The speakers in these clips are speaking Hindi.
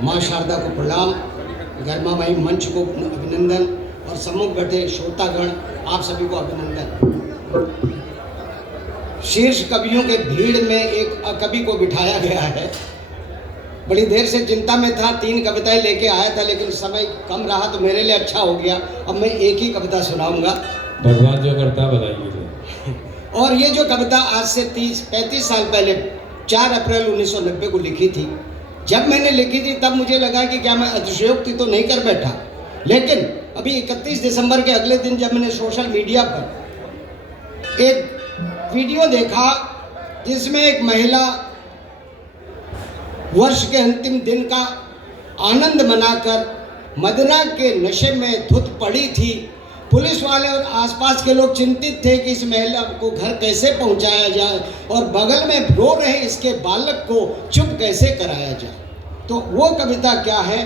माँ शारदा को प्रणाम, गर्मामयी मंच को अभिनंदन और सम्मुख बैठे श्रोतागण आप सभी को अभिनंदन। शीर्ष कवियों के भीड़ में एक कवि को बिठाया गया है। बड़ी देर से चिंता में था, 3 कविताएं लेके आया था, लेकिन समय कम रहा तो मेरे लिए अच्छा हो गया। अब मैं एक ही कविता सुनाऊंगा। भगवान जो करता बताइए। और ये जो कविता आज से 30-35 साल पहले 4 अप्रैल 1990 को लिखी थी। जब मैंने लिखी थी तब मुझे लगा कि क्या मैं अतिशयोक्ति तो नहीं कर बैठा, लेकिन अभी 31 दिसंबर के अगले दिन जब मैंने सोशल मीडिया पर एक वीडियो देखा जिसमें एक महिला वर्ष के अंतिम दिन का आनंद मनाकर मदिरा के नशे में धुत पड़ी थी। पुलिस वाले और आसपास के लोग चिंतित थे कि इस महिला को घर कैसे पहुंचाया जाए और बगल में रो रहे इसके बालक को चुप कैसे कराया जाए। तो वो कविता क्या है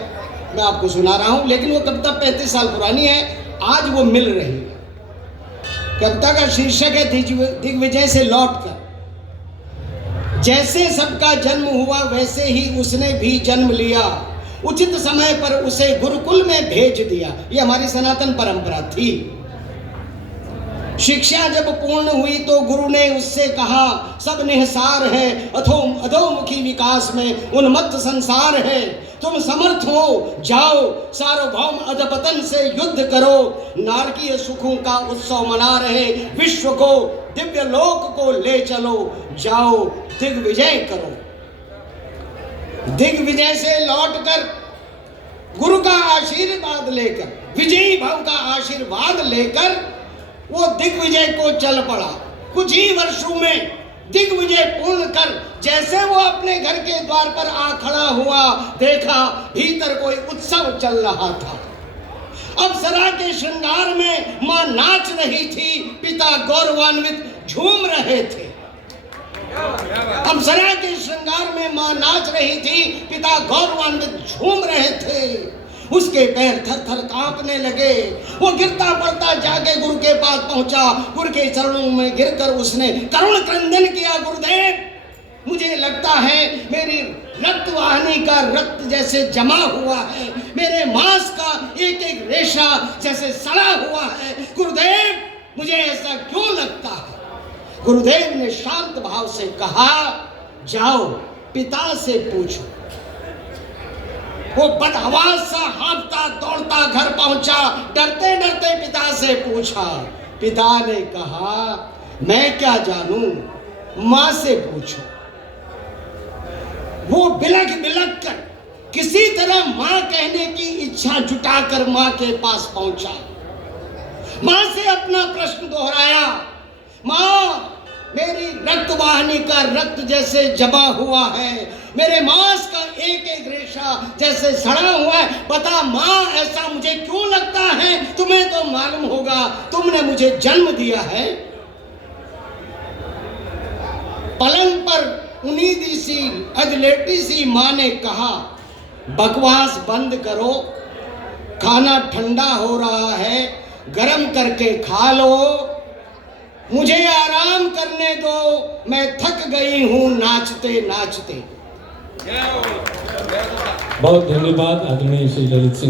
मैं आपको सुना रहा हूं, लेकिन वो कविता 35 साल पुरानी है, आज वो मिल रही है। कविता का शीर्षक है दिग्विजय से लौटकर। जैसे सबका जन्म हुआ वैसे ही उसने भी जन्म लिया, उचित समय पर उसे गुरुकुल में भेज दिया। ये हमारी सनातन परंपरा थी। शिक्षा जब पूर्ण हुई तो गुरु ने उससे कहा, सब निहसार है, अधोमुखी विकास में उन्मत्त संसार है। तुम समर्थ हो, जाओ सार्वभौम अधपतन से युद्ध करो। नारकीय सुखों का उत्सव मना रहे विश्व को, दिव्य लोक को ले चलो, जाओ दिग्विजय करो। दिग्विजय से लौटकर गुरु का आशीर्वाद लेकर, विजयी भव का आशीर्वाद लेकर वो दिग्विजय को चल पड़ा। कुछ ही वर्षों में दिग्विजय पूर्ण कर जैसे वो अपने घर के द्वार पर आ खड़ा हुआ, देखा भीतर कोई उत्सव चल रहा था। अप्सरा के श्रृंगार में मां नाच रही थी, पिता गौरवान्वित झूम रहे थे। अप्सरा के श्रृंगार में मां नाच रही थी, पिता गौरवान्वित झूम रहे थे। उसके पैर थर थर कांपने लगे। वो गिरता पड़ता जाके गुरु के पास पहुंचा। गुरु के चरणों में गिरकर उसने करुण क्रंदन किया, गुरुदेव मुझे लगता है मेरी रक्त वाहिनी का रक्त जैसे जमा हुआ है, मेरे मांस का एक एक रेशा जैसे सड़ा हुआ है। गुरुदेव मुझे ऐसा क्यों लगता है? गुरुदेव ने शांत भाव से कहा, जाओ पिता से पूछो। वो बदहवास सा हाँफता दौड़ता घर पहुंचा, डरते डरते पिता से पूछा। पिता ने कहा, मैं क्या जानूं, मां से पूछो। वो बिलख बिलख कर किसी तरह मां कहने की इच्छा जुटाकर मां के पास पहुंचा। मां से अपना प्रश्न दोहराया, मां मेरी रक्त वाहिनी का रक्त जैसे जमा हुआ है, मेरे मांस का एक एक रेशा जैसे सड़ा हुआ है। बता मां ऐसा मुझे क्यों लगता है? तुम्हें तो मालूम होगा, तुमने मुझे जन्म दिया है। पलंग पर उनीदी सी अधलेटी सी मां ने कहा, बकवास बंद करो, खाना ठंडा हो रहा है, गरम करके खा लो, मुझे आराम करने दो, मैं थक गई हूं नाचते नाचते। बहुत धन्यवाद आदरणीय श्री ललित सिंह।